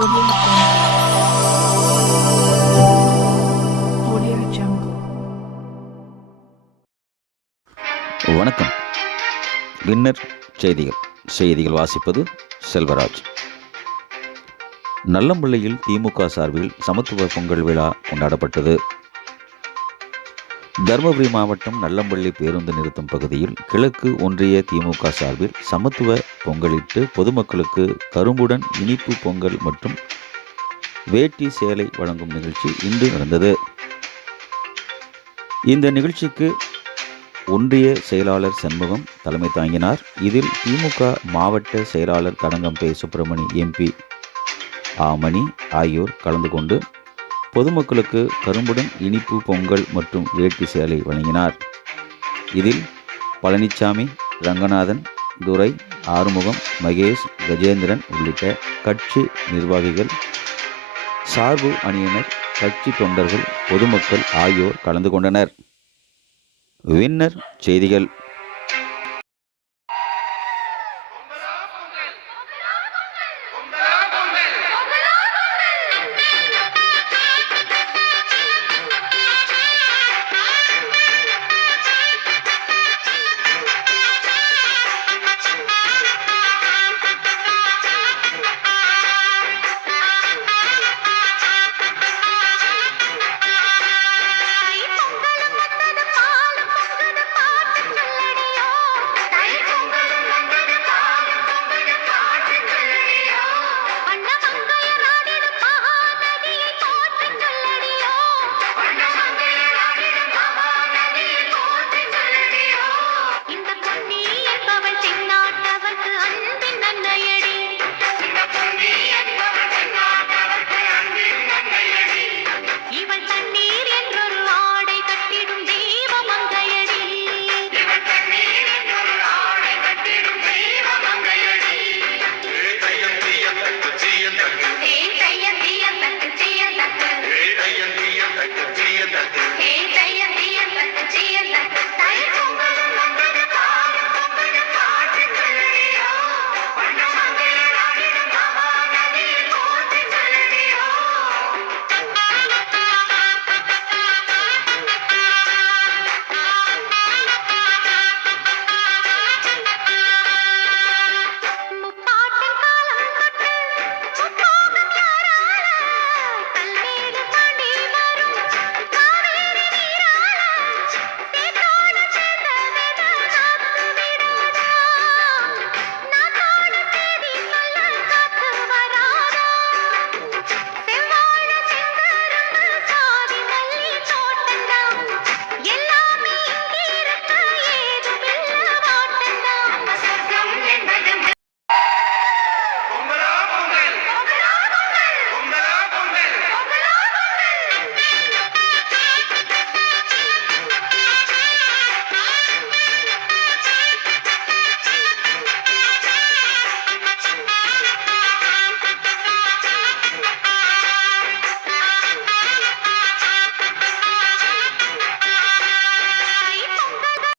Audio Jungle. வணக்கம். Winner செய்திகள் வாசிப்பது செல்வராஜ். நல்லம்பள்ளியில் திமுக சார்பில் சமத்துவ பொங்கல் விழா கொண்டாடப்பட்டது. தருமபுரி மாவட்டம் நல்லம்பள்ளி பேருந்து நிறுத்தம் பகுதியில் கிழக்கு ஒன்றிய திமுக சார்பில் சமத்துவ பொங்கலிட்டு பொதுமக்களுக்கு கரும்புடன் இனிப்பு பொங்கல் மற்றும் வேட்டி சேலை வழங்கும் நிகழ்ச்சி இன்று நடந்தது. இந்த நிகழ்ச்சிக்கு ஒன்றிய செயலாளர் சண்முகம் தலைமை தாங்கினார். இதில் திமுக மாவட்ட செயலாளர் தடங்கம்பை சுப்பிரமணி, எம்பி ஆமணி ஆகியோர் கலந்து கொண்டு பொதுமக்களுக்கு கரும்புடன் இனிப்பு பொங்கல் மற்றும் வேட்டி சேலை வழங்கினார். இதில் பழனிசாமி, ரங்கநாதன், துரை, ஆறுமுகம், மகேஷ், கஜேந்திரன் உள்ளிட்ட கட்சி நிர்வாகிகள், சார்பு அணியினர், கட்சி தொண்டர்கள், பொதுமக்கள் ஆகியோர் கலந்து கொண்டனர். வின்னர் செய்திகள்.